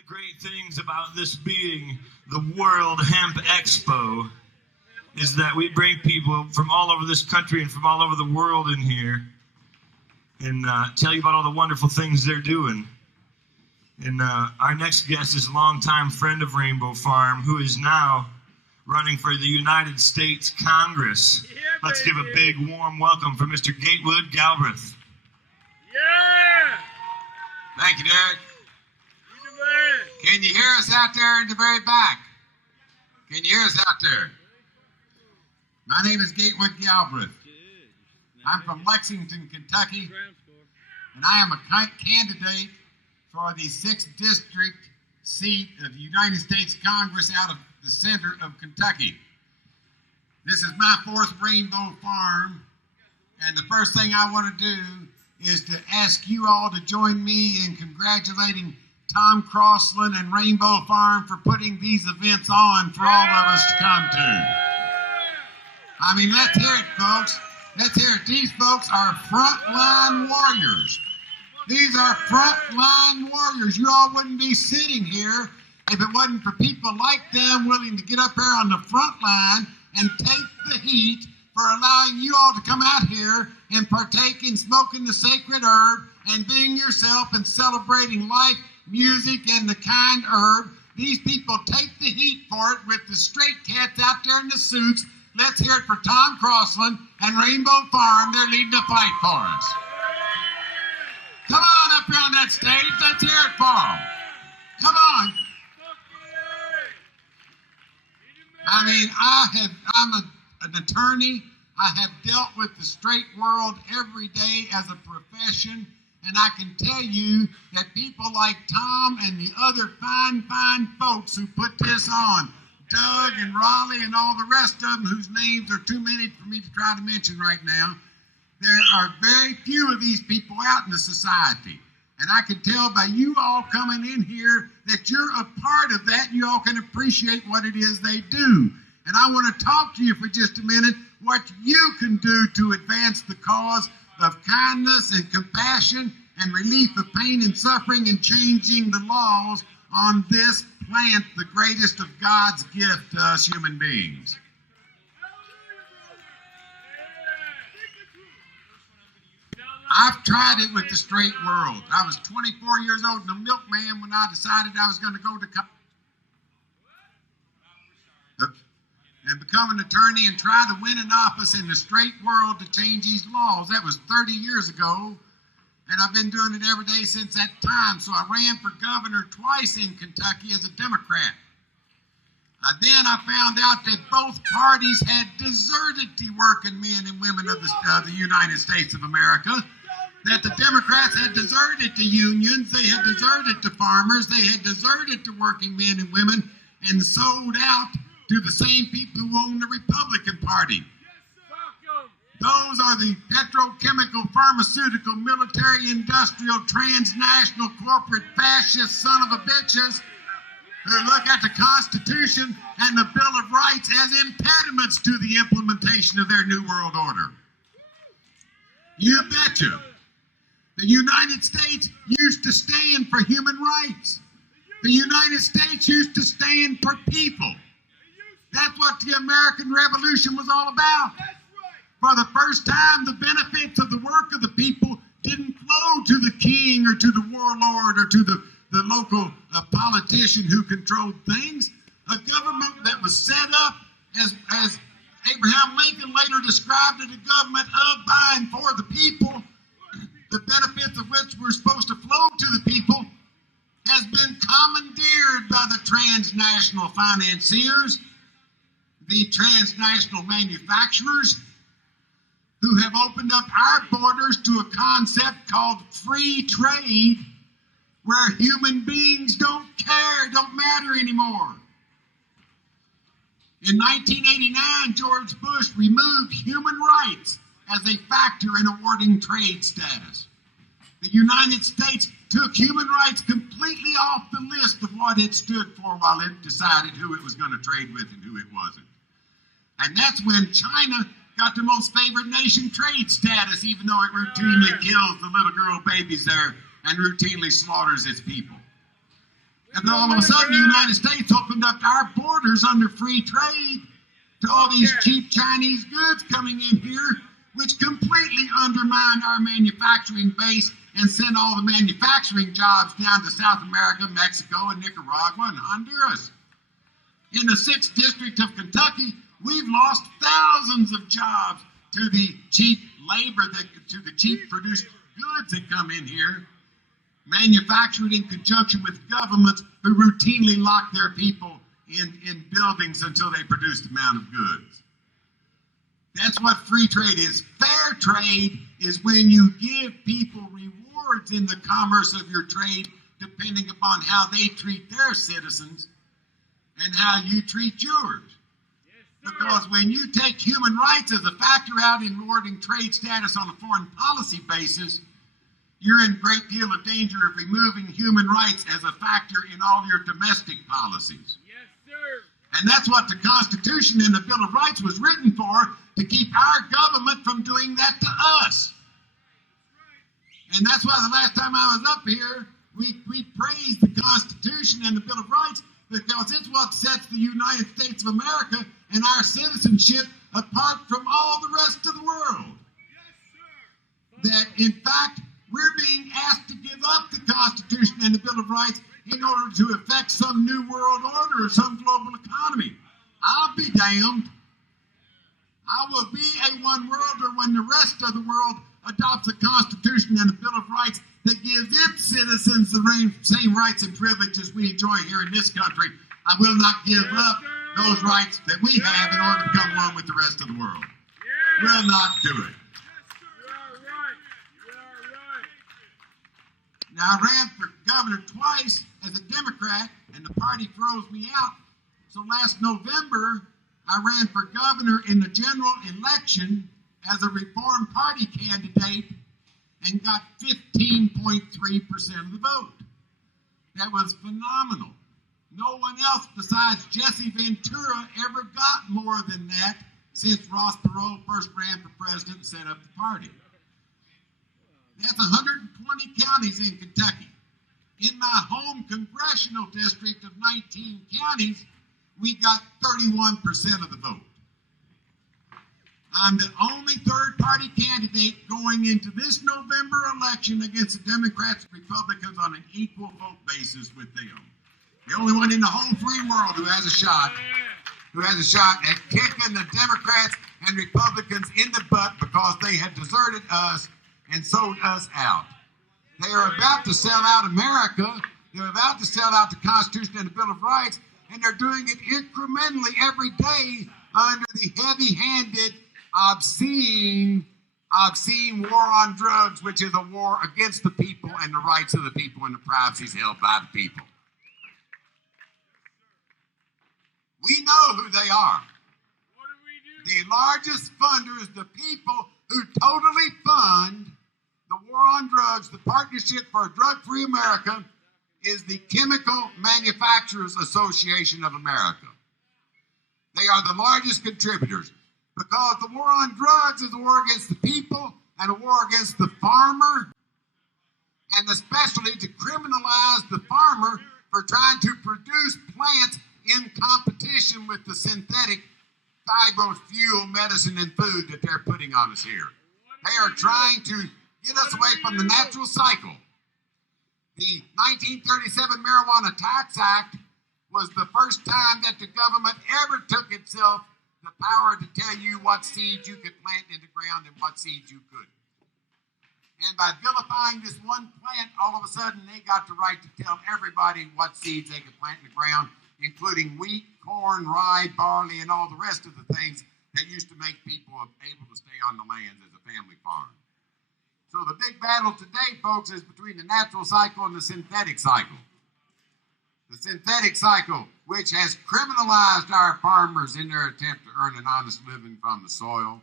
the great things about this being the World Hemp Expo is that we bring people from all over this country and from all over the world in here and tell you about all the wonderful things they're doing. And our next guest is a longtime friend of Rainbow Farm who is now running for the United States Congress. Yeah, let's give a big warm welcome for Mr. Gatewood Gailbraith. Yeah! Thank you, Derek. Can you hear us out there in the very back? Can you hear us out there? My name is Gatewood Gailbraith. I'm from Lexington, Kentucky, and I am a candidate for the 6th District seat of the United States Congress out of the center of Kentucky. This is my 4th Rainbow Farm, and the first thing I want to do is to ask you all to join me in congratulating Tom Crossland and Rainbow Farm for putting these events on for all of us to come to. I mean, let's hear it, folks. Let's hear it. These folks are frontline warriors. These are frontline warriors. You all wouldn't be sitting here if it wasn't for people like them willing to get up here on the front line and take the heat for allowing you all to come out here and partake in smoking the sacred herb and being yourself and celebrating life, music, and the kind herb. These people take the heat for it with the straight cats out there in the suits. Let's hear it for Tom Crossland and Rainbow Farm. They're leading the fight for us. Come on up here on that stage. Let's hear it for them. Come on. I mean, I'm an attorney. I have dealt with the straight world every day as a profession, and I can tell you that people like Tom and the other fine folks who put this on, Doug and Raleigh and all the rest of them whose names are too many for me to try to mention right now, there are very few of these people out in the society. And I can tell by you all coming in here that you're a part of that. You all can appreciate what it is they do. And I want to talk to you for just a minute what you can do to advance the cause of kindness and compassion and relief of pain and suffering and changing the laws on this plant, the greatest of God's gift to us human beings. I've tried it with the straight world. I was 24 years old and a milkman when I decided I was going to go to and become an attorney and try to win an office in the straight world to change these laws. That was 30 years ago, and I've been doing it every day since that time. So I ran for governor twice in Kentucky as a Democrat. Then I found out that both parties had deserted the working men and women of the United States of America, that the Democrats had deserted the unions, they had deserted the farmers, they had deserted the working men and women, and sold out to the same people who own the Republican Party. Those are the petrochemical, pharmaceutical, military, industrial, transnational, corporate, fascist son of a bitches who look at the Constitution and the Bill of Rights as impediments to the implementation of their New World Order. You betcha. The United States used to stand for human rights. The United States used to stand for people. That's what the American Revolution was all about. For the first time, the benefits of the work of the people didn't flow to the king or to the warlord or to the local politician who controlled things. A government that was set up, as Abraham Lincoln later described it, a government of, by, and for the people, the benefits of which were supposed to flow to the people, has been commandeered by the transnational financiers, the transnational manufacturers, who have opened up our borders to a concept called free trade, where human beings don't care, don't matter anymore. In 1989, George Bush removed human rights as a factor in awarding trade status. The United States took human rights completely off the list of what it stood for while it decided who it was going to trade with and who it wasn't. And that's when China got the most favored nation trade status, even though it routinely kills the little girl babies there and routinely slaughters its people. And then all of a sudden, the United States opened up our borders under free trade to all these cheap Chinese goods coming in here, which completely undermined our manufacturing base and sent all the manufacturing jobs down to South America, Mexico, and Nicaragua, and Honduras. In the 6th District of Kentucky, we've lost thousands of jobs to the cheap labor, to the cheap produced goods that come in here, manufactured in conjunction with governments who routinely lock their people in buildings until they produce the amount of goods. That's what free trade is. Fair trade is when you give people rewards in the commerce of your trade depending upon how they treat their citizens and how you treat yours. Because when you take human rights as a factor out in awarding trade status on a foreign policy basis, you're in a great deal of danger of removing human rights as a factor in all your domestic policies. Yes, sir. And that's what the Constitution and the Bill of Rights was written for, to keep our government from doing that to us. And that's why the last time I was up here, we praised the Constitution and the Bill of Rights, because it's what sets the United States of America and our citizenship apart from all the rest of the world. That, in fact, we're being asked to give up the Constitution and the Bill of Rights in order to effect some new world order or some global economy. I'll be damned. I will be a one-worlder when the rest of the world adopts a Constitution and a Bill of Rights that gives its citizens the same rights and privileges we enjoy here in this country. I will not give up those rights that we have in order to come along with the rest of the world. Will not do it. Now, I ran for governor twice as a Democrat, and the party froze me out. So last November, I ran for governor in the general election as a Reform Party candidate and got 15.3% of the vote. That was phenomenal. No one else besides Jesse Ventura ever got more than that since Ross Perot first ran for president and set up the party. That's 120 counties in Kentucky. In my home congressional district of 19 counties, we got 31% of the vote. I'm the only third-party candidate going into this November election against the Democrats and Republicans on an equal vote basis with them. The only one in the whole free world who has a shot at kicking the Democrats and Republicans in the butt because they have deserted us and sold us out. They are about to sell out America. They're about to sell out the Constitution and the Bill of Rights, and they're doing it incrementally every day under the heavy-handed, obscene war on drugs, which is a war against the people and the rights of the people and the privacies held by the people. We know who they are. What do we do? The largest funders, the people who totally fund the war on drugs, the Partnership for a Drug-Free America, is the Chemical Manufacturers Association of America. They are the largest contributors because the war on drugs is a war against the people and a war against the farmer, and especially to criminalize the farmer for trying to produce plants in competition with the synthetic biofuel medicine and food that they're putting on us here. They are trying to get us away from the natural cycle. The 1937 Marijuana Tax Act was the first time that the government ever took itself the power to tell you what seeds you could plant in the ground and what seeds you couldn't. And by vilifying this one plant, all of a sudden they got the right to tell everybody what seeds they could plant in the ground, including wheat, corn, rye, barley, and all the rest of the things that used to make people able to stay on the lands as a family farm. So the big battle today, folks, is between the natural cycle and the synthetic cycle. The synthetic cycle, which has criminalized our farmers in their attempt to earn an honest living from the soil,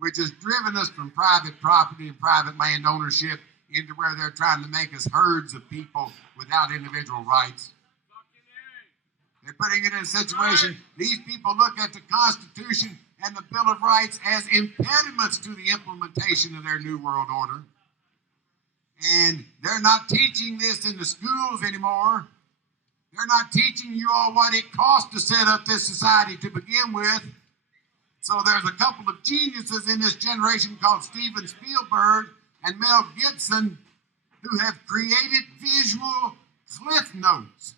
which has driven us from private property and private land ownership into where they're trying to make us herds of people without individual rights. They're putting it in a situation, these people look at the Constitution and the Bill of Rights as impediments to the implementation of their New World Order. And they're not teaching this in the schools anymore. They're not teaching you all what it costs to set up this society to begin with. So there's a couple of geniuses in this generation called Steven Spielberg and Mel Gibson who have created visual cliff notes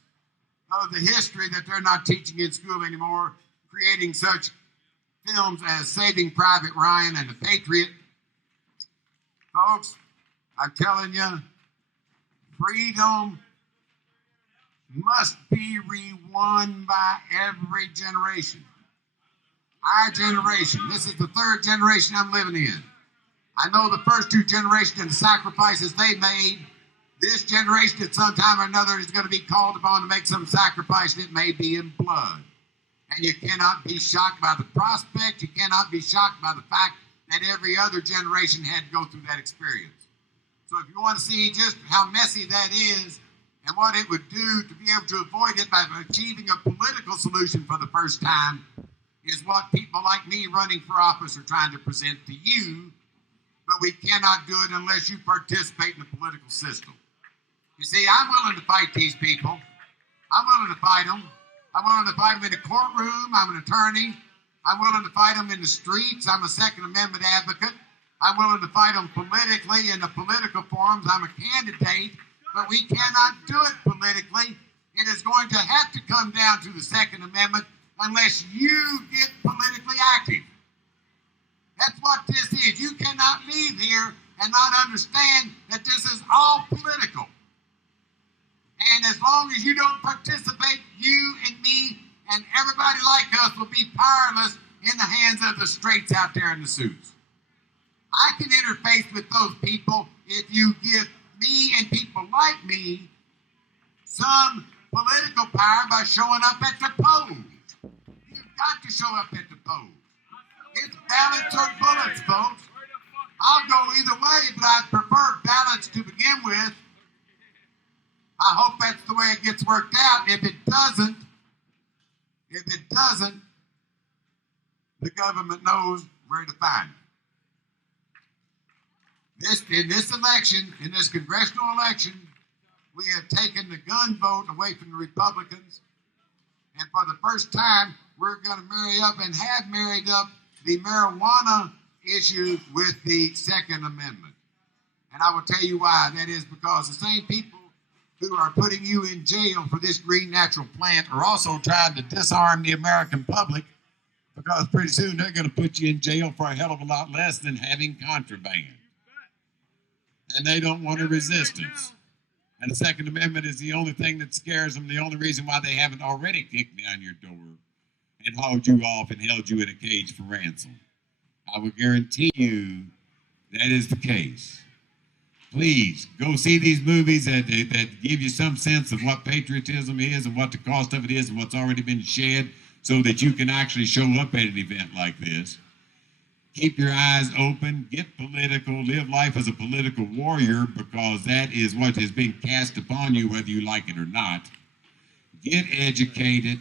of the history that they're not teaching in school anymore, creating such films as Saving Private Ryan and The Patriot. Folks, I'm telling you, freedom must be re-won by every generation. Our generation, this is the third generation I'm living in. I know the first two generations and the sacrifices they made. This generation at some time or another is going to be called upon to make some sacrifice, and it may be in blood. And you cannot be shocked by the prospect. You cannot be shocked by the fact that every other generation had to go through that experience. So if you want to see just how messy that is and what it would do to be able to avoid it by achieving a political solution for the first time, is what people like me running for office are trying to present to you. But we cannot do it unless you participate in the political system. You see, I'm willing to fight these people. I'm willing to fight them. I'm willing to fight them in the courtroom. I'm an attorney. I'm willing to fight them in the streets. I'm a Second Amendment advocate. I'm willing to fight them politically in the political forums. I'm a candidate, but we cannot do it politically. It is going to have to come down to the Second Amendment unless you get politically active. That's what this is. You cannot leave here and not understand that this is all political. And as long as you don't participate, you and me and everybody like us will be powerless in the hands of the straights out there in the suits. I can interface with those people if you give me and people like me some political power by showing up at the polls. You've got to show up at the polls. It's ballots or bullets, folks. I'll go either way, but I prefer ballots to begin with. I hope that's the way it gets worked out. If it doesn't, the government knows where to find it. In this election, in this congressional election, we have taken the gun vote away from the Republicans. And for the first time, we're going to marry up and have married up the marijuana issue with the Second Amendment. And I will tell you why. That is because the same people who are putting you in jail for this green natural plant are also trying to disarm the American public, because pretty soon they're going to put you in jail for a hell of a lot less than having contraband. And they don't want a resistance. And the Second Amendment is the only thing that scares them, the only reason why they haven't already kicked down your door and hauled you off and held you in a cage for ransom. I will guarantee you that is the case. Please, go see these movies that give you some sense of what patriotism is and what the cost of it is and what's already been shed, so that you can actually show up at an event like this. Keep your eyes open, get political, live life as a political warrior, because that is what has been cast upon you, whether you like it or not. Get educated.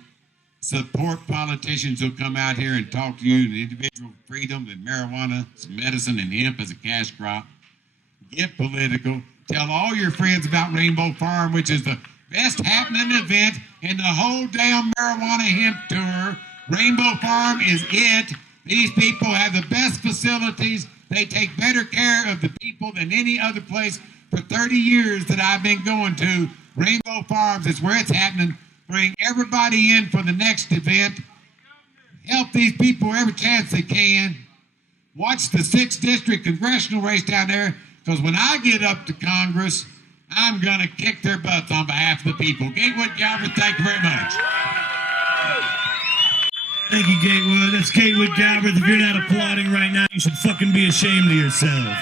Support politicians who come out here and talk to you in individual freedom and marijuana, medicine, and hemp as a cash crop. Get political. Tell all your friends about Rainbow Farm, which is the best happening event in the whole damn marijuana hemp tour. Rainbow Farm is it. These people have the best facilities. They take better care of the people than any other place. For 30 years that I've been going to, Rainbow Farms is where it's happening. Bring everybody in for the next event. Help these people every chance they can. Watch the 6th District congressional race down there, because when I get up to Congress, I'm going to kick their butts on behalf of the people. Gatewood Gailbraith, thank you very much. Thank you, Gatewood. That's Gatewood Gailbraith. If you're not applauding right now, you should fucking be ashamed of yourself.